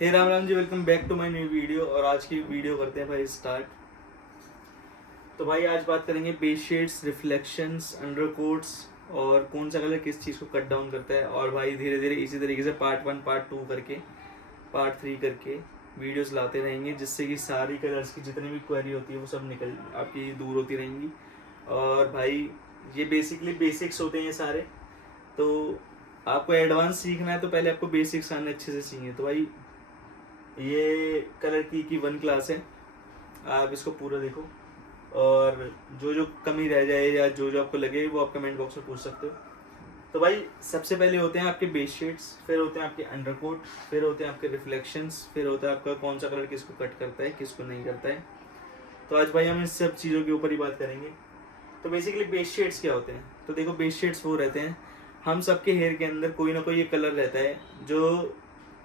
Hey Ram Ram ji, welcome back to my new video. और आज की वीडियो करते हैं भाई स्टार्ट। तो भाई आज बात करेंगे बेस शेड्स, रिफ्लेक्शंस, अंडरकोट्स और कौन सा कलर किस चीज़ को कट डाउन करता है। और भाई धीरे धीरे इसी तरीके से पार्ट 1 पार्ट 2 करके पार्ट 3 करके वीडियोस लाते रहेंगे, जिससे कि सारी कलर्स की जितनी भी क्वेरी होती है वो सब निकल आपकी दूर होती रहेंगी। और भाई ये बेसिकली बेसिक्स होते हैं ये सारे। तो आपको एडवांस सीखना है तो पहले आपको बेसिक्स आने अच्छे से सीखें। तो भाई ये कलर की 1 क्लास है, आप इसको पूरा देखो और जो जो कमी रह जाए या जो जो आपको लगे वो आप कमेंट बॉक्स में पूछ सकते हो। तो भाई सबसे पहले होते हैं आपके बेस शेड्स, फिर होते हैं आपके अंडरकोट, फिर होते हैं आपके रिफ्लेक्शंस, फिर होता है आपका कौन सा कलर किसको कट करता है किसको नहीं करता है। तो आज भाई हम इस सब चीज़ों के ऊपर ही बात करेंगे। तो बेसिकली बेस शेड्स क्या होते हैं? तो देखो, बेस शेड्स वो रहते हैं, हम सबके हेयर के अंदर कोई ना कोई ये कलर रहता है जो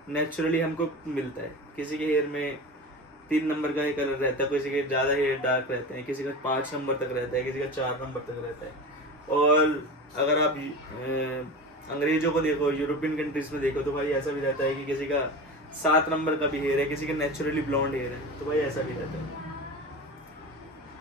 नेचुरली हमको मिलता है। किसी के हेयर में 3 नंबर का ही कलर रहता है, किसी के ज़्यादा हेयर डार्क रहते हैं, किसी का 5 नंबर तक रहता है, किसी का 4 नंबर तक रहता है। और अगर आप अंग्रेजों को देखो, यूरोपियन कंट्रीज में देखो, तो भाई ऐसा भी रहता है कि किसी का 7 नंबर का भी हेयर है, किसी का नेचुरली ब्लॉन्ड हेयर है। तो भाई ऐसा भी रहता है।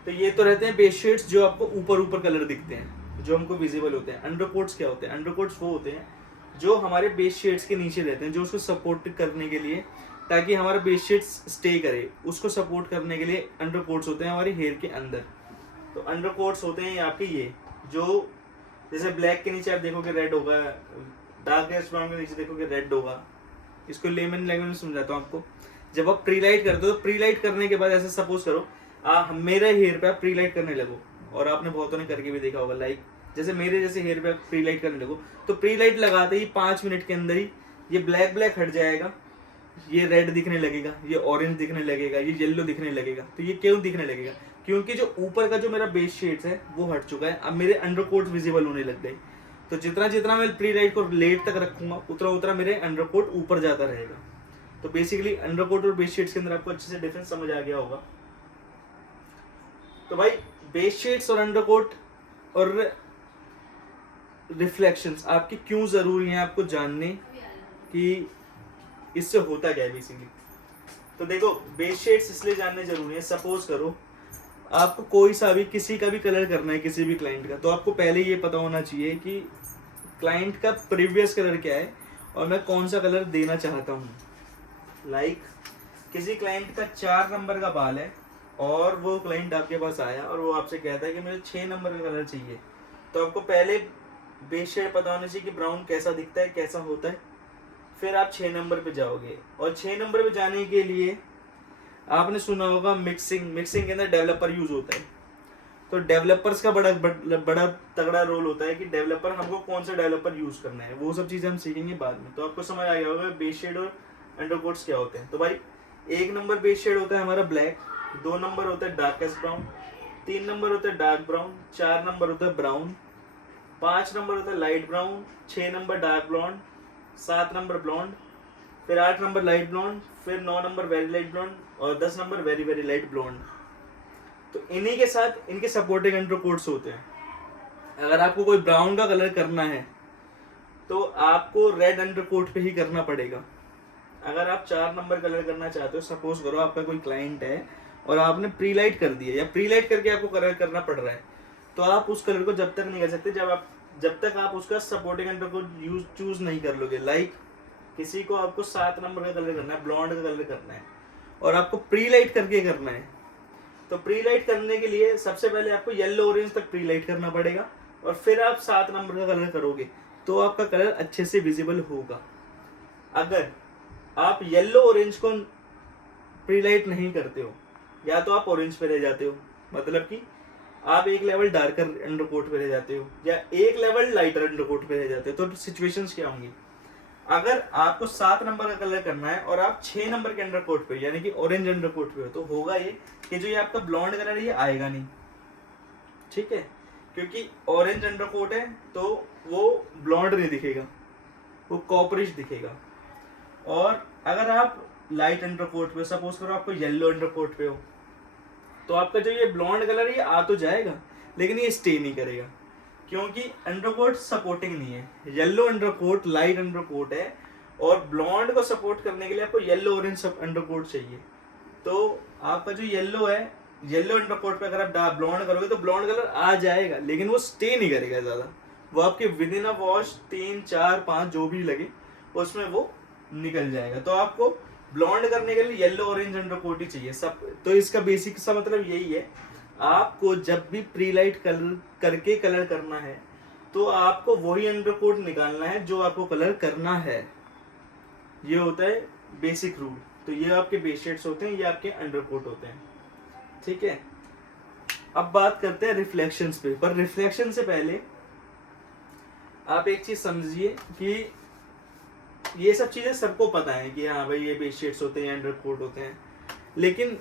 तो ये तो रहते हैं बेस शेड्स जो आपको ऊपर ऊपर कलर दिखते हैं, जो हमको विजिबल होते हैं। अंडरकोट्स क्या होते हैं? अंडरकोट्स वो होते हैं जो हमारे बेस शेड्स के नीचे रहते हैं, जो उसको सपोर्ट करने के लिए, ताकि हमारा बेस शेड्स स्टे करे, उसको सपोर्ट करने के लिए अंडरकोट्स होते हैं हमारे हेयर के अंदर। तो अंडरकोट्स होते हैं आपके ये, जो जैसे ब्लैक के नीचे आप देखोगे रेड होगा, डार्क ब्राउन के नीचे देखोगे रेड होगा। इसको लेमन लैंग्वेज में समझाता हूँ आपको। जब आप प्री लाइट करते हो तो प्री लाइट करने के बाद ऐसे सपोज करो मेरे हेयर पे आप प्री लाइट करने लगो, और आपने बहुतों ने करके भी देखा होगा, लाइक जैसे मेरे जैसे हेयर पे आप प्री लाइट करने लगो, तो प्री लाइट लगाते ही 5 मिनट के अंदर ही ये ब्लैक ब्लैक हट जाएगा, ये रेड दिखने लगेगा, ये ऑरेंज दिखने लगेगा, ये येलो दिखने लगेगा। तो ये क्यों दिखने लगेगा? क्योंकि जो ऊपर का जो मेरा बेस शेड्स है वो हट चुका है, अब मेरे अंडरकोट विजिबल होने लग गए। तो जितना जितना मैं प्री लाइट को लेट तक रखूंगा उतना उतना मेरे अंडरकोट ऊपर जाता रहेगा। तो बेसिकली अंडरकोट और बेस शेड्स के अंदर आपको अच्छे से डिफरेंस समझ आ गया होगा। तो भाई बेस शेड्स और अंडरकोट और रिफ्लेक्शंस आपकी क्यों जरूरी है आपको जानने, कि इससे होता क्या है बेसिकली। तो देखो, बेस शेड्स इसलिए जानने जरूरी है, सपोज करो आपको कोई सा भी किसी का भी कलर करना है किसी भी क्लाइंट का, तो आपको पहले ये पता होना चाहिए कि क्लाइंट का प्रीवियस कलर क्या है और मैं कौन सा कलर देना चाहता हूँ। लाइक किसी क्लाइंट का 4 नंबर का बाल है और वो क्लाइंट आपके पास आया और वो आपसे कहता है कि मुझे 6 नंबर का कलर चाहिए, तो आपको पहले बेस शेड पता होना चाहिए कि ब्राउन कैसा दिखता है, कैसा होता है। फिर आप 6 नंबर पे जाओगे, और 6 नंबर पे जाने के लिए आपने सुना होगा मिक्सिंग। मिक्सिंग के अंदर डेवलपर यूज होता है। तो डेवलपर्स का बड़ा तगड़ा रोल होता है कि डेवलपर हमको कौन सा डेवलपर यूज करना है, वो सब चीजें हम सीखेंगे बाद में। तो आपको समझ आ गया होगा बेस शेड और अंडरकोट्स क्या होते हैं। तो भाई 1 नंबर बेस शेड होता है हमारा ब्लैक, 2 नंबर होता है डार्केस्ट ब्राउन, 3 नंबर होता है डार्क ब्राउन, 4 नंबर होता है ब्राउन, 5 नंबर होता है light brown, 6 number dark blonde, 7 number blonde, फिर 8 नंबर लाइट ब्लॉन्ड, फिर 9 नंबर वेरी लाइट ब्लॉन्ड और 10 number very very light blonde. तो इन्हीं के साथ इनके सपोर्टिंग अंडरकोट्स होते हैं। अगर आपको कोई ब्राउन का कलर करना है तो आपको रेड अंडरकोट पे ही करना पड़ेगा। अगर आप 4 नंबर कलर करना चाहते हो, सपोज करो आपका कोई क्लाइंट है और आपने प्री लाइट कर दिया या प्री लाइट करके आपको कलर करना पड़ रहा है, तो आप उस कलर को जब तक नहीं कर सकते जब तक आप उसका सपोर्टिंग अंडरकोट चूज नहीं कर लोगे। लाइक किसी को आपको 7 नंबर का कलर करना है, ब्लॉन्ड का कलर करना है, और आपको प्री लाइट करके करना है, तो प्री लाइट करने के लिए सबसे पहले आपको येलो ऑरेंज तक प्री लाइट करना पड़ेगा, और फिर आप 7 नंबर का कलर करोगे तो आपका कलर अच्छे से विजिबल होगा। अगर आप येलो ऑरेंज को प्री लाइट नहीं करते हो, या तो आप ऑरेंज पे रह जाते हो, मतलब कि आप एक लेवल डार्कर अंडरकोट पे रह जाते हो, या एक लेवल लाइटर अंडरकोट पे रह जाते हो, तो सिचुएशंस क्या होंगी? अगर आपको 7 नंबर का कलर करना है और आप 6 नंबर के अंडरकोट पे यानी कि ऑरेंज अंडरकोट पे हो, तो होगा ये कि जो ये आपका ब्लॉन्ड कलर है ये आएगा नहीं, ठीक है, क्योंकि ऑरेंज अंडरकोट है तो वो ब्लॉन्ड नहीं दिखेगा, वो कॉपरिश दिखेगा। और अगर आप लाइट अंडरकोट पे, सपोज करो आपको येलो अंडरकोट पे हो, तो आपका जो ये ब्लॉन्ड कलर है ये आ तो जाएगा लेकिन ये स्टे नहीं करेगा, क्योंकि अंडरकोट सपोर्टिंग नहीं है। येलो अंडरकोट लाइट अंडरकोट है और ब्लॉन्ड को सपोर्ट करने के लिए आपको येलो ऑरेंज अंडरकोट चाहिए। तो आपका जो येलो है, येलो अंडरकोट पे अगर आप ब्लॉन्ड करोगे तो ब्लॉन्ड कलर आ जाएगा, लेकिन वो स्टे नहीं करेगा ज़्यादा, वो आपके विद इन अ वॉश 3 4 5 जो भी लगे उसमें वो निकल जाएगा। तो आपको ब्लॉन्ड करने के लिए येलो ऑरेंज अंडरकोट ही चाहिए सब। तो इसका बेसिक सा मतलब यही है, आपको जब भी प्री लाइट कलर करके कलर करना है तो आपको वही अंडरकोट निकालना है जो आपको कलर करना है। ये होता है बेसिक रूल। तो ये आपके बेस शेड्स होते हैं, ये आपके अंडरकोट होते हैं, ठीक है। अब बात करते हैं रिफ्लेक्शंस पे। पर रिफ्लेक्शन से पहले आप एक चीज समझिए कि ये सब चीजें सबको पता है कि हाँ भाई ये बेस शेड्स होते हैं, अंडरकोट होते हैं, लेकिन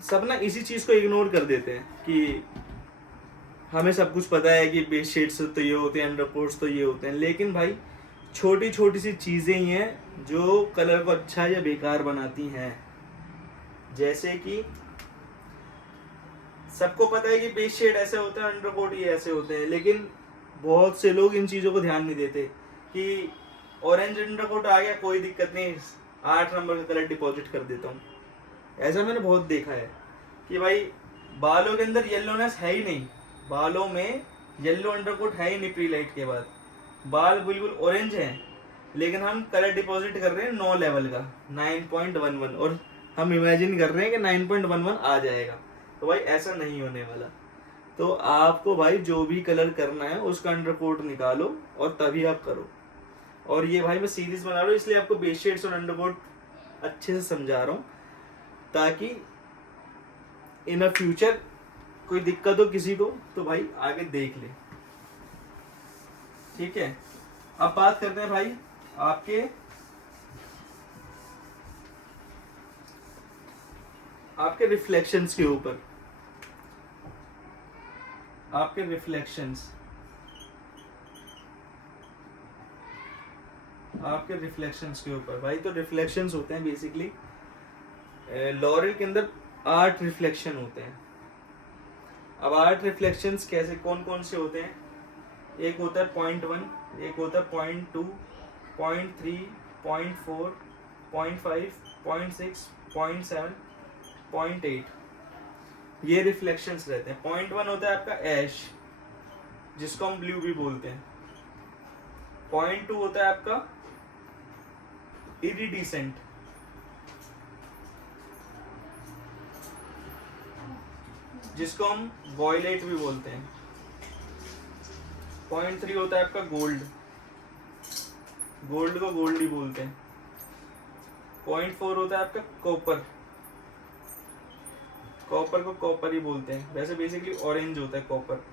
सब ना इसी चीज को इग्नोर कर देते हैं कि हमें सब कुछ पता है कि बेस शेड्स तो ये होते हैं, अंडरकोट्स तो ये होते हैं, लेकिन भाई छोटी छोटी सी चीजें ही हैं जो कलर को अच्छा या बेकार बनाती हैं। जैसे कि सबको पता है कि बेस शेड ऐसे होते हैं, अंडरकोट ये ऐसे होते हैं, लेकिन बहुत से लोग इन चीज़ों को ध्यान नहीं देते कि ऑरेंज अंडरकोट आ गया कोई दिक्कत नहीं, 8 नंबर का कलर डिपॉजिट कर देता हूँ। ऐसा मैंने बहुत देखा है कि भाई बालों के अंदर येलोनेस है ही नहीं, बालों में येलो अंडरकोट है ही नहीं, प्री लाइट के बाद बाल बिल्कुल ऑरेंज हैं, लेकिन हम कलर डिपॉजिट कर रहे हैं 9 लेवल का 9.11 और हम इमेजिन कर रहे हैं कि 9.11 आ जाएगा। तो भाई ऐसा नहीं होने वाला। तो आपको भाई जो भी कलर करना है उसका अंडरकोट निकालो और तभी आप करो। और ये भाई मैं सीरीज बना रहा हूँ इसलिए आपको बेस शेड्स और अंडरकोट अच्छे से समझा रहा हूँ, ताकि इन अ फ्यूचर कोई दिक्कत हो किसी को तो भाई आगे देख ले, ठीक है। अब बात करते हैं भाई आपके रिफ्लेक्शंस के ऊपर। आपके रिफ्लेक्शंस के ऊपर भाई, तो रिफ्लेक्शंस होते हैं बेसिकली लॉरेल के अंदर 8 रिफ्लेक्शन होते हैं। अब 8 रिफ्लेक्शंस कैसे कौन कौन से होते हैं? एक होता है 0.1, एक होता है 0.2, 0.3, 0.4, 0.5, 0.6, 0.7, 0.8, ये रिफ्लेक्शंस रहते हैं। 0.1 होता है आपका ऐश, जिसको हम ब्लू भी बोलते हैं। 0.2 होता है आपका इरिडिसेंट, जिसको हम वॉयलेट भी बोलते हैं। 0.3 होता है आपका गोल्ड, गोल्ड को गोल्ड ही बोलते हैं। 0.4 होता है आपका कॉपर, कॉपर को कॉपर ही बोलते हैं, वैसे बेसिकली ऑरेंज होता है कॉपर।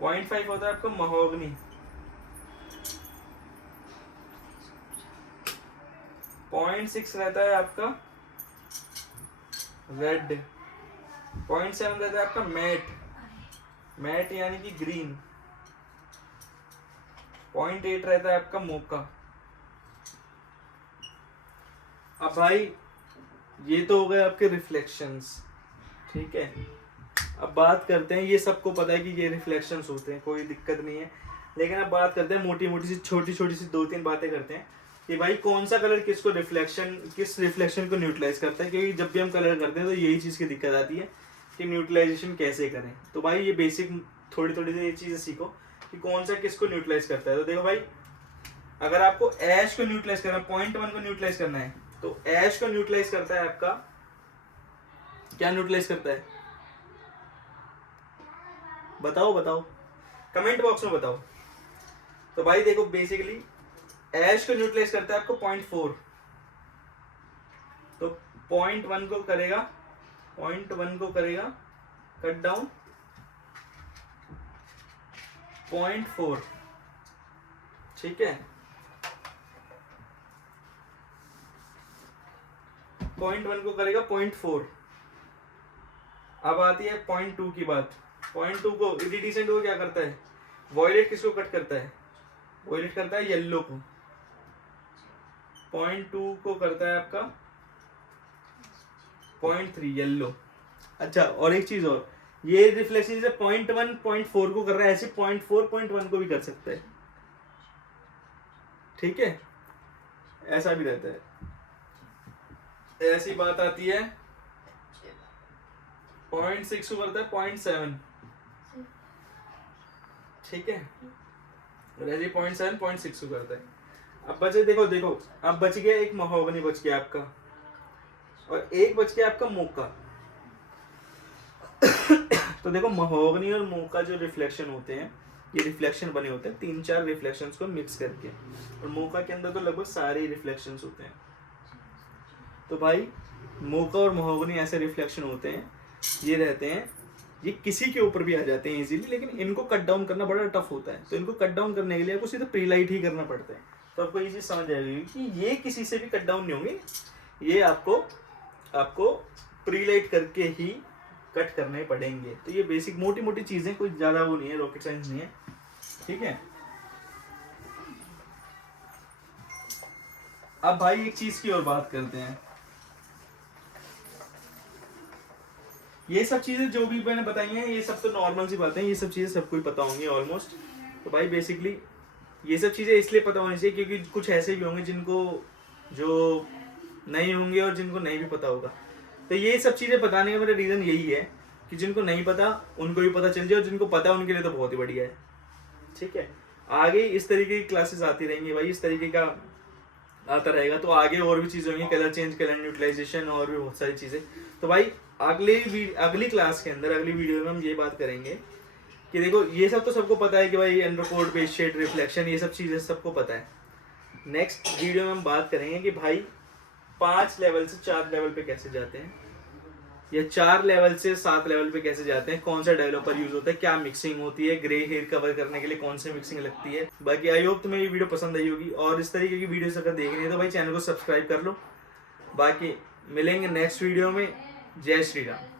0.5 होता है आपका महोगनी। 0.6 रहता है आपका रेड। 0.7 रहता है आपका मैट, मैट यानी कि ग्रीन। 0.8 रहता है आपका मोका। अब भाई ये तो हो गए आपके रिफ्लेक्शंस, ठीक है। अब बात करते हैं, ये सबको पता है कि ये रिफ्लेक्शंस होते हैं, कोई दिक्कत नहीं है, लेकिन अब बात करते हैं मोटी मोटी सी छोटी छोटी सी 2-3 बातें करते हैं कि भाई कौन सा कलर किस रिफ्लेक्शन को न्यूट्रलाइज करता है। क्योंकि जब भी हम कलर करते हैं तो यही चीज़ की दिक्कत आती है कि न्यूट्रलाइजेशन कैसे करें। तो भाई ये बेसिक थोड़ी थोड़ी सी ये चीज़ें सीखो कि कौन सा किसको न्यूट्रलाइज करता है। तो देखो भाई, अगर आपको ऐश को न्यूट्रलाइज करना है, 0.1 को न्यूट्रलाइज करना है, तो ऐश को न्यूट्रलाइज करता है आपका, क्या न्यूट्रलाइज करता है? बताओ बताओ, कमेंट बॉक्स में बताओ। तो भाई देखो, बेसिकली ऐश को न्यूट्रलाइज करता है आपको 0.4, तो 0.1 को करेगा, 0.1 को करेगा कट डाउन 0.4, ठीक है। 0.1 को करेगा 0.4। अब आती है 0.2 की बात। 0.2 को इरिडिसेंट को क्या करता है? वॉयलेट किसको कट करता है? वॉयलेट करता है येलो को। 0.2 को करता है आपका 0.3 येलो। अच्छा, और एक चीज और, ये रिफ्लेक्शन जैसे 0.1 0.4 को कर रहा है, ऐसे 0.4 0.1 को भी कर सकता है। ठीक है, ऐसा भी रहता है। ऐसी बात आती है 0.6 को करता है 0.7, ठीक है, और ऐसे 0.7 0.6 को करता है। अब बचे, देखो देखो, अब बच गया एक महोगनी बच गया आपका, और एक बच गया आपका मोका। तो देखो महोगनी और मोका जो रिफ्लेक्शन होते हैं, ये रिफ्लेक्शन बने होते हैं 3-4 रिफ्लेक्शंस को मिक्स करके, और मोका के अंदर तो लगभग सारे रिफ्लेक्शंस होते हैं। तो भाई मोका और महोगनी ऐसे रिफ्लेक्शन होते हैं, ये रहते हैं, ये किसी के ऊपर भी आ जाते हैं इजीली, लेकिन इनको कट डाउन करना बड़ा टफ होता है। तो इनको कट डाउन करने के लिए आपको सीधे प्री लाइट ही करना पड़ता है। तो आपको ये चीज़ समझ आएगी कि ये किसी से भी कट डाउन नहीं होंगे, ये आपको प्री लाइट करके ही कट करने पड़ेंगे। तो ये बेसिक मोटी मोटी चीज़ें, कोई ज़्यादा वो नहीं है, रॉकेट साइंस नहीं है, ठीक है। अब भाई एक चीज़ की और बात करते हैं। ये सब चीज़ें जो भी मैंने बताई हैं, ये सब तो नॉर्मल सी बातें हैं, ये सब चीज़ें सबको ही पता होंगी ऑलमोस्ट। तो भाई बेसिकली ये सब चीज़ें इसलिए पता होनी चाहिए क्योंकि कुछ ऐसे भी होंगे जिनको जो नहीं होंगे और जिनको नहीं भी पता होगा। तो ये सब चीज़ें बताने का मेरा रीज़न यही है कि जिनको नहीं पता उनको भी पता चल जाए, और जिनको पता है उनके लिए तो बहुत ही बढ़िया है, ठीक है। आगे इस तरीके की क्लासेस आती रहेंगी भाई, इस तरीके का आता रहेगा। तो आगे और भी चीज़ें होंगी, कलर चेंज, कलर न्यूट्रलाइजेशन, और भी बहुत सारी चीज़ें। तो भाई अगली क्लास के अंदर, अगली वीडियो में हम ये बात करेंगे कि देखो ये सब तो सबको पता है कि भाई अंडरकोट, बेस शेड, रिफ्लेक्शन, ये सब चीज़ें सबको पता है। नेक्स्ट वीडियो में हम बात करेंगे कि भाई 5 लेवल से 4 लेवल पे कैसे जाते हैं, या 4 लेवल से 7 लेवल पे कैसे जाते हैं, कौन सा डेवलपर यूज होता है, क्या मिक्सिंग होती है, ग्रे हेयर कवर करने के लिए कौन सी मिक्सिंग लगती है। बाकी आई होप तुम्हें ये वीडियो पसंद आई होगी, और इस तरीके की वीडियोस अगर देखनी है तो भाई चैनल को सब्सक्राइब कर लो। बाकी मिलेंगे नेक्स्ट वीडियो में। जय श्री राम।